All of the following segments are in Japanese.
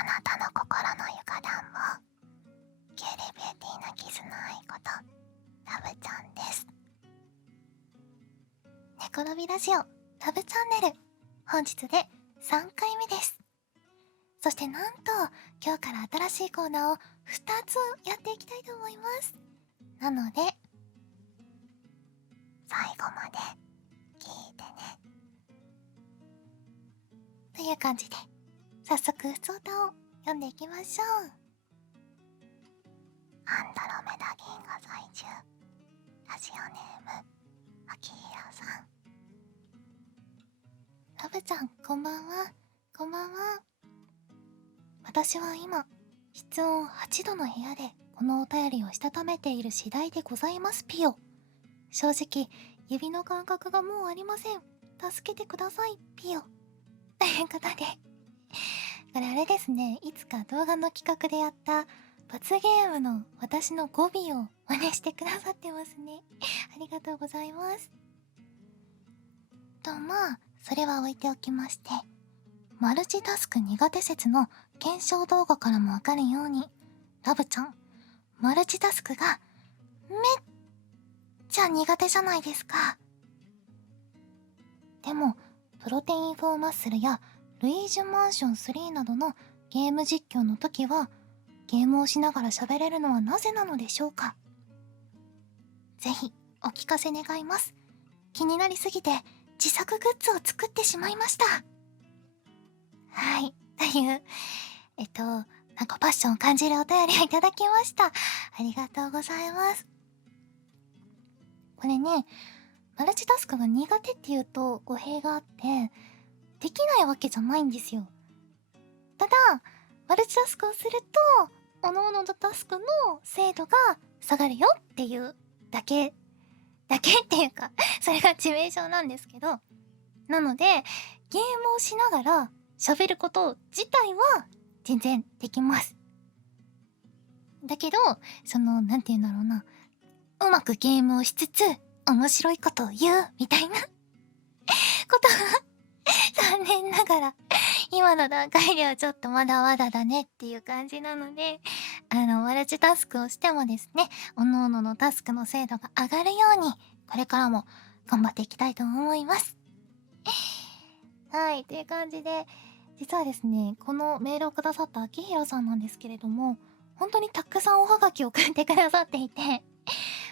あなたの心の床暖房、キューリビューティーなキスの合言、ラブちゃんです。寝転びラジオ、ラブチャンネル、本日で3回目です。そしてなんと、今日から新しいコーナーを2つやっていきたいと思います。なので、最後まで聞いてね。という感じで、早速普通歌を読んでいきましょう。アンドロメダ銀河在住、ラジオネーム、あきひろさん。ラブちゃん、こんばんは。こんばんは。私は今、室温8度の部屋でこのお便りをしたためている次第でございますピオ。正直、指の感覚がもうありません。助けてください、ピオ。ということで、これあれですね、いつか動画の企画でやった罰ゲームの私の語尾を真似してくださってますね。ありがとうございます。とまあ、それは置いておきまして、マルチタスク苦手説の検証動画からもわかるように、ラブちゃん、マルチタスクがめっちゃ苦手じゃないですか。でも、プロテインフォーマッスルやルイージュマンション3などのゲーム実況の時は、ゲームをしながら喋れるのはなぜなのでしょうか。ぜひ、お聞かせ願います。気になりすぎて、自作グッズを作ってしまいました。はい、という、なんかパッションを感じるお便りをいただきました。ありがとうございます。これね、マルチタスクが苦手っていうと語弊があって、できないわけじゃないんですよ。ただ、マルチタスクをすると、各々のタスクの精度が下がるよっていうだけっていうかそれが致命傷なんですけど、なので、ゲームをしながら喋ること自体は全然できます。だけど、なんて言うんだろうな。うまくゲームをしつつ、面白いことを言う、みたいなことは、残念ながら、今の段階ではちょっとまだまだだねっていう感じなので、マルチタスクをしてもですね、各々のタスクの精度が上がるように、これからも頑張っていきたいと思います。はい、という感じで、実はですね、このメールをくださった秋広さんなんですけれども、本当にたくさんおはがきを送ってくださっていて、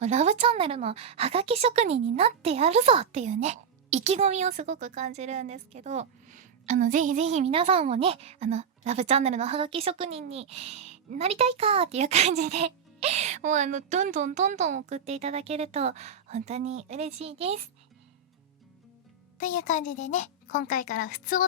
ラブチャンネルのハガキ職人になってやるぞっていうね、意気込みをすごく感じるんですけど、ぜひぜひ皆さんもね、ラブチャンネルのハガキ職人になりたいかーっていう感じで、もうどんどんどんどん送っていただけると、本当に嬉しいです。という感じでね、今回から普通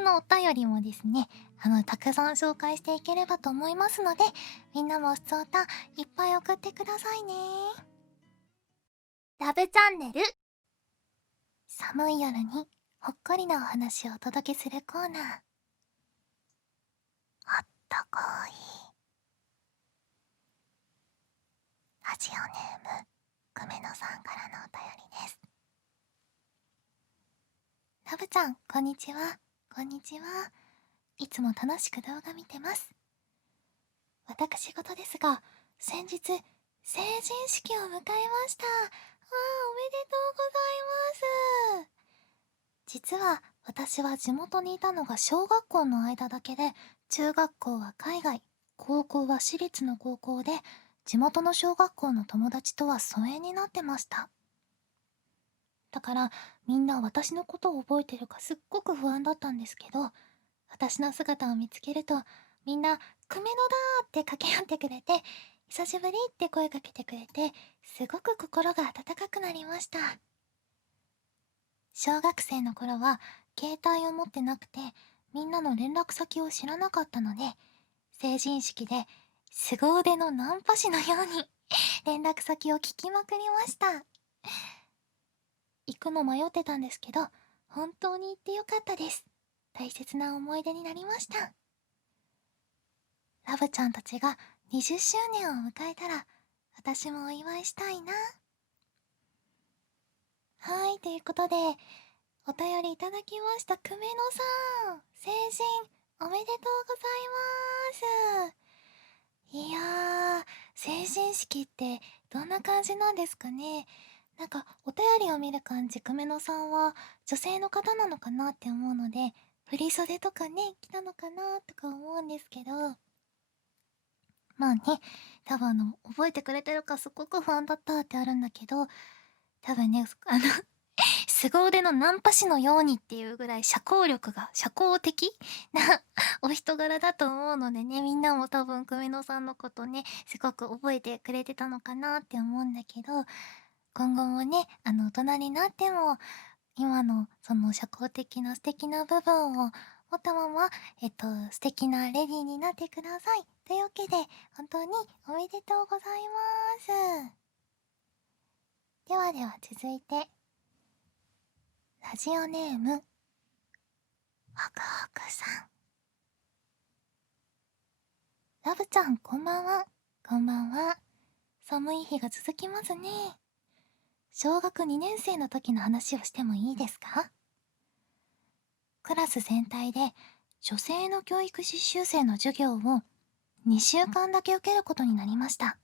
のお便りもですね、たくさん紹介していければと思いますので、みんなも普通歌いっぱい送ってくださいね。ラブチャンネル。寒い夜にほっこりなお話をお届けするコーナー。あったかい。ラジオネーム、くめのさんからのお便りです。ラブちゃん、こんにちは。こんにちは。いつも楽しく動画見てます。私事ですが、先日、成人式を迎えました。わあ、おめでとうございます。実は、私は地元にいたのが小学校の間だけで、中学校は海外、高校は私立の高校で、地元の小学校の友達とは疎遠になってました。だから、みんな私のことを覚えてるかすっごく不安だったんですけど、私の姿を見つけると、みんな、久米野だーって掛け合ってくれて、久しぶりって声かけてくれて、すごく心が温かくなりました。小学生の頃は、携帯を持ってなくて、みんなの連絡先を知らなかったので、成人式で、凄腕のナンパ師のように連絡先を聞きまくりました。行くの迷ってたんですけど、本当に行ってよかったです。大切な思い出になりました。ラブちゃんたちが20周年を迎えたら、私もお祝いしたいな。はい、ということで、お便りいただきました、久米野さん。成人、おめでとうござい親式ってどんな感じなんですかね。なんかお便りを見る感じ、久米野さんは女性の方なのかなって思うので、振り袖とかね、着たのかなとか思うんですけど、まあね、多分覚えてくれてるかすっごく不安だったってあるんだけど、多分ね、凄腕のナンパ師のようにっていうぐらい社交的なお人柄だと思うのでね、みんなも多分久米野さんのことね、すごく覚えてくれてたのかなって思うんだけど、今後もね、大人になっても、今のその社交的な素敵な部分を持ったまま、素敵なレディーになってください。というわけで、本当におめでとうございます。ではでは続いて、ラジオネーム、ホクホクさん。ラブちゃん、こんばんは。こんばんは。寒い日が続きますね。小学2年生の時の話をしてもいいですか？クラス全体で女性の教育実習生の授業を2週間だけ受けることになりました。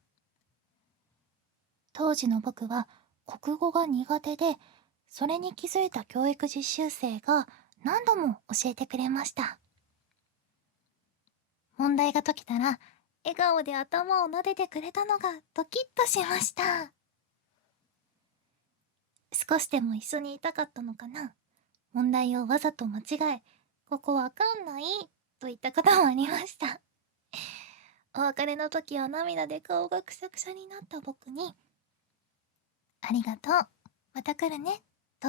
当時の僕は国語が苦手で、それに気づいた教育実習生が何度も教えてくれました。問題が解けたら、笑顔で頭を撫でてくれたのがドキッとしました。少しでも一緒にいたかったのかな。問題をわざと間違え、ここわかんないと言ったこともありました。お別れの時は涙で顔がくしゃくしゃになった僕に、ありがとう、また来るね、と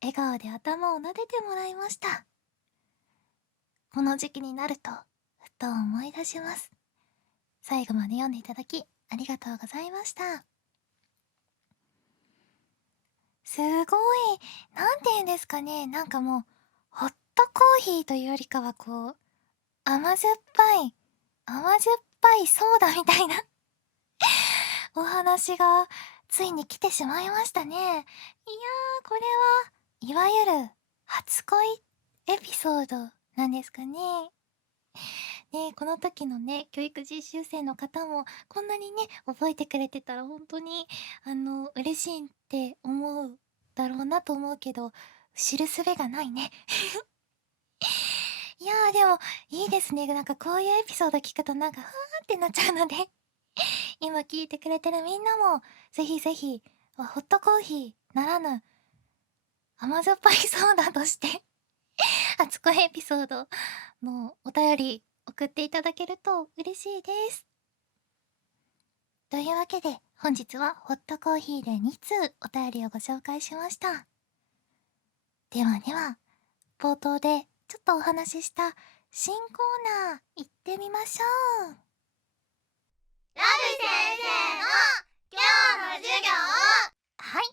笑顔で頭を撫でてもらいました。この時期になると、ふと思い出します。最後まで読んでいただき、ありがとうございました。すごい、なんて言うんですかね、なんかもう、ホットコーヒーというよりかはこう、甘酸っぱいソーダみたいなお話がついに来てしまいましたね。いやー、これはいわゆる初恋エピソードなんですかね。ね、この時のね、教育実習生の方もこんなにね、覚えてくれてたら本当に、嬉しいって思うだろうなと思うけど、知る術がないね。いやーでも、いいですね。なんかこういうエピソード聞くとなんか、ふーってなっちゃうので今聞いてくれてるみんなも、ぜひぜひ、ホットコーヒーならぬ、甘酸っぱいソーダとして初恋エピソードのお便り送っていただけると嬉しいです。というわけで、本日はホットコーヒーで2通お便りをご紹介しました。ではでは、冒頭でちょっとお話しした新コーナー行ってみましょう。ラブ先生の今日の授業。はい。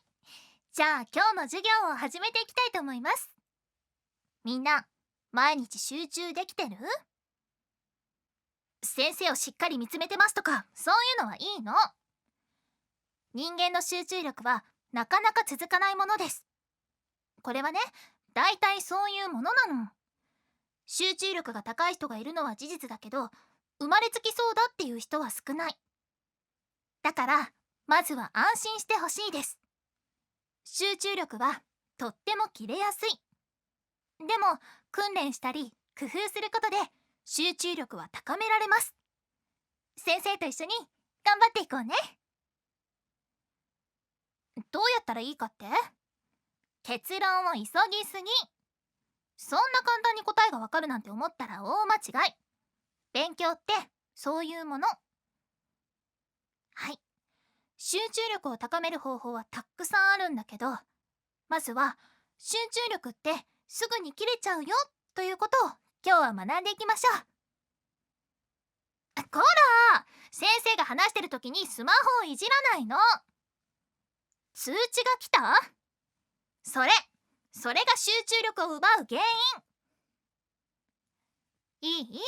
じゃあ今日の授業を始めていきたいと思います。みんな、毎日集中できてる？先生をしっかり見つめてますとか、そういうのはいいの。人間の集中力はなかなか続かないものです。これはね、だいたいそういうものなの。集中力が高い人がいるのは事実だけど、生まれつきそうだっていう人は少ない。だから、まずは安心してほしいです。集中力はとっても切れやすい。でも、訓練したり工夫することで集中力は高められます。先生と一緒に頑張っていこうね。どうやったらいいかって？結論を急ぎすぎ。そんな簡単に答えがわかるなんて思ったら大間違い。勉強ってそういうもの。はい。集中力を高める方法はたくさんあるんだけど、まずは集中力ってすぐに切れちゃうよということを今日は学んでいきましょう。こら、先生が話してる時にスマホをいじらないの。通知が来た？それが集中力を奪う原因。いい？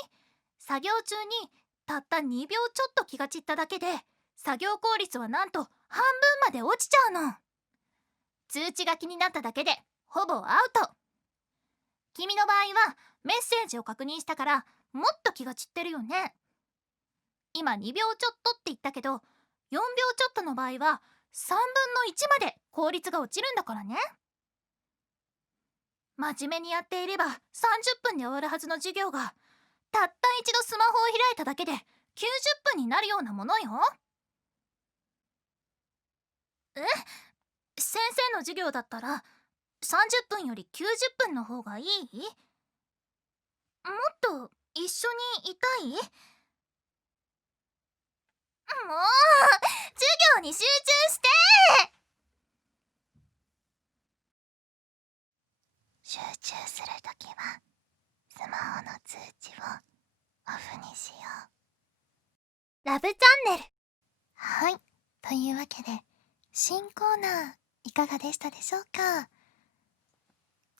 作業中にたった2秒ちょっと気が散っただけで作業効率はなんと半分まで落ちちゃうの。通知が気になっただけでほぼアウト。君の場合はメッセージを確認したからもっと気が散ってるよね。今2秒ちょっとって言ったけど、4秒ちょっとの場合は3分の1まで効率が落ちるんだからね。真面目にやっていれば30分で終わるはずの授業がたった一度スマホを開いただけで90分になるようなものよ。先生の授業だったら30分より90分の方がいい？もっと一緒にいたい？もう授業に集中して。集中するときはスマホの通知をオフにしよう。ラブチャンネル。はい、というわけで新コーナーいかがでしたでしょうか。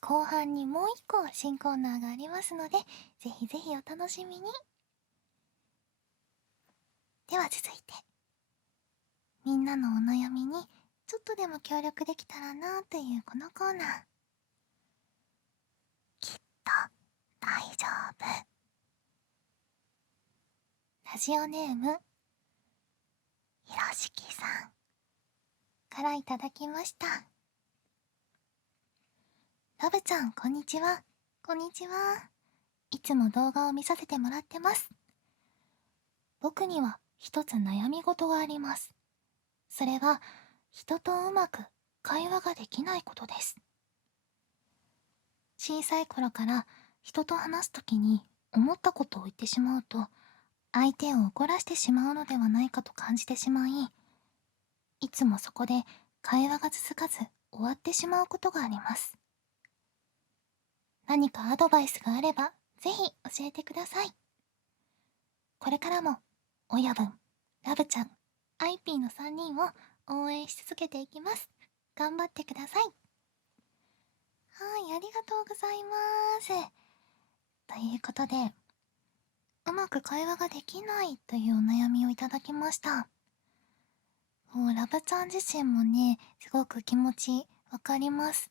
後半にもう一個新コーナーがありますので、ぜひぜひお楽しみに。では続いて、みんなのお悩みにちょっとでも協力できたらなというこのコーナー。きっと大丈夫。ラジオネームひろしきさんからいただきました。ラブちゃん、こんにちは。こんにちは。いつも動画を見させてもらってます。僕には一つ悩み事があります。それは人とうまく会話ができないことです。小さい頃から人と話すときに思ったことを言ってしまうと相手を怒らせてしまうのではないかと感じてしまい、いつもそこで会話が続かず終わってしまうことがあります。何かアドバイスがあればぜひ教えてください。これからも親分、ラブちゃん、アイピーの3人を応援し続けていきます。頑張ってください。はい、ありがとうございます。ということで、うまく会話ができないというお悩みをいただきました。もうラブちゃん自身もね、すごく気持ちわかります。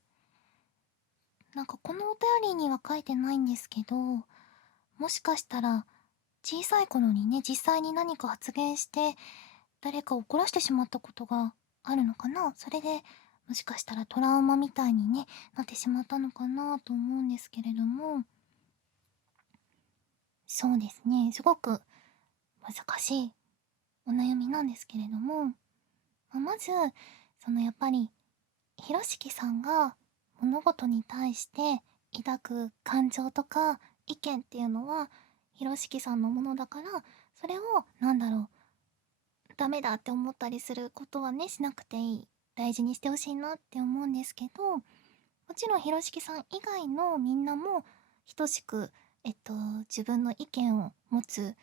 なんかこのお便りには書いてないんですけど、もしかしたら小さい頃にね、実際に何か発言して誰かを怒らしてしまったことがあるのかな。それでもしかしたらトラウマみたいにね、なってしまったのかなと思うんですけれども、そうですね、すごく難しいお悩みなんですけれども、まずやっぱりひろしきさんが物事に対して抱く感情とか意見っていうのはひろしきさんのものだから、それをダメだって思ったりすることはね、しなくていい。大事にしてほしいなって思うんですけど、もちろんひろしきさん以外のみんなも等しく、自分の意見を持つ、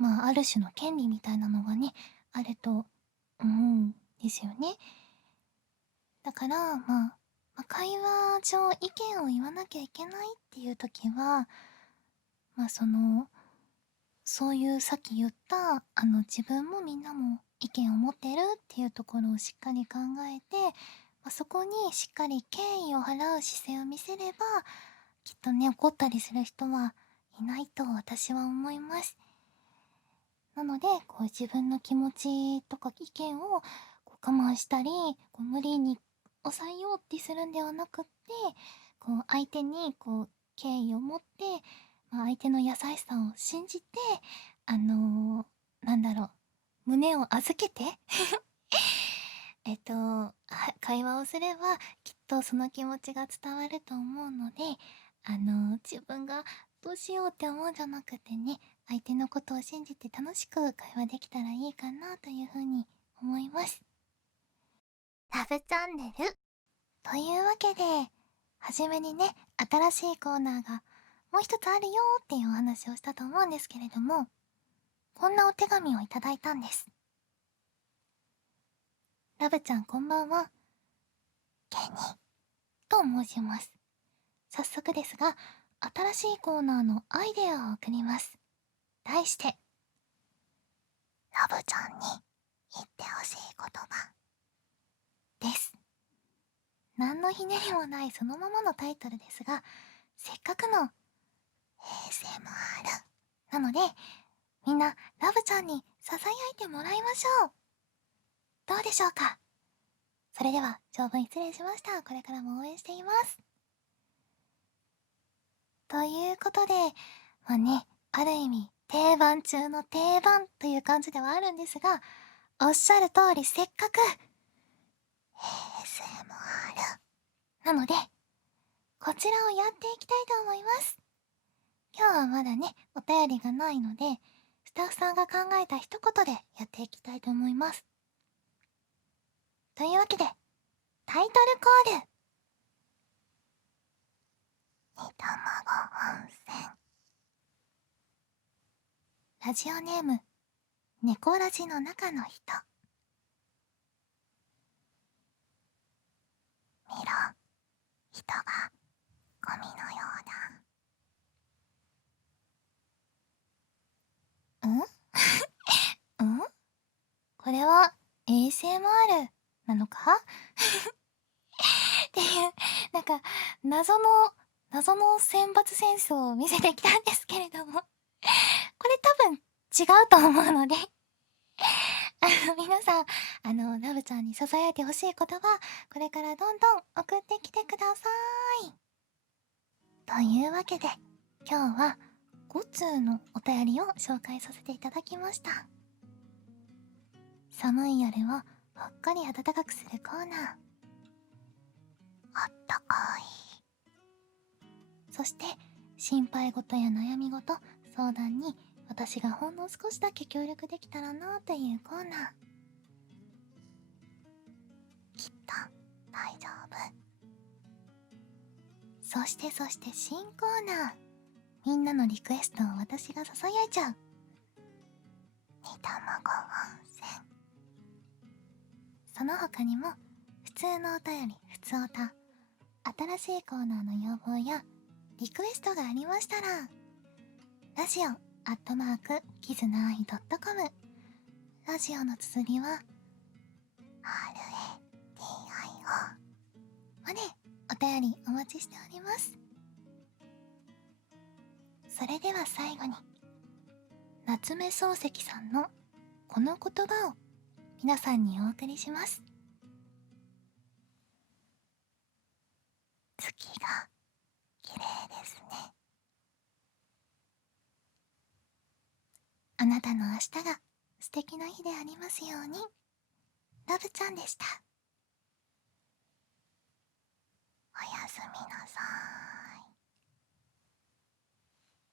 ある種の権利みたいなのがね、あると思うんですよね。だから、会話上意見を言わなきゃいけないっていう時は、そういうさっき言った、自分もみんなも意見を持ってるっていうところをしっかり考えて、そこにしっかり敬意を払う姿勢を見せれば、きっとね、怒ったりする人はいないと私は思います。なので、自分の気持ちとか意見を我慢したり、無理に抑えようってするんではなくって、相手に敬意を持って、相手の優しさを信じて、あの胸を預けて会話をすればきっとその気持ちが伝わると思うので、自分がどうしようって思うんじゃなくてね、相手のことを信じて楽しく会話できたらいいかなというふうに思います。ラブチャンネル。というわけで、はじめにね、新しいコーナーがもう一つあるよっていうお話をしたと思うんですけれども、こんなお手紙をいただいたんです。ラブちゃんこんばんは。ケニーと申します。早速ですが、新しいコーナーのアイデアを送ります。題して、ラブちゃんに言ってほしい言葉です。何のひねりもないそのままのタイトルですが、せっかくの ASMR なので、みんなラブちゃんに囁いてもらいましょう。どうでしょうか。それでは長文失礼しました。これからも応援しています。ということで、まあね、ある意味定番中の定番という感じではあるんですが、おっしゃる通りせっかく ASMR なので、こちらをやっていきたいと思います。今日はまだね、お便りがないので、スタッフさんが考えた一言でやっていきたいと思います。というわけで、タイトルコール。煮卵温泉。ラジオネーム、猫ラジの中の人。見ろ、人がゴミのようだ。んこれは ASMR なのかっていう、なんか、謎の選抜センスを見せてきたんですけれども、これ多分違うと思うので、皆さん、ラブちゃんに囁いてほしい言葉、これからどんどん送ってきてください。というわけで、今日は5通のお便りを紹介させていただきました。寒い夜をほっこり暖かくするコーナー。あったかい。そして、心配事や悩み事、相談に私がほんの少しだけ協力できたらなというコーナー。きっと大丈夫。そして新コーナー。みんなのリクエストを私が囁いちゃう。煮卵温泉。その他にも、普通のお便り、普通おた、新しいコーナーの要望やリクエストがありましたら、ラジオキズナアイ.com、ラジオの綴りは RADIO までお便りお待ちしております。それでは最後に、夏目漱石さんのこの言葉を皆さんにお送りします。月が綺麗ですね。あなたの明日が素敵な日でありますように。ラブちゃんでした。おやすみなさーい。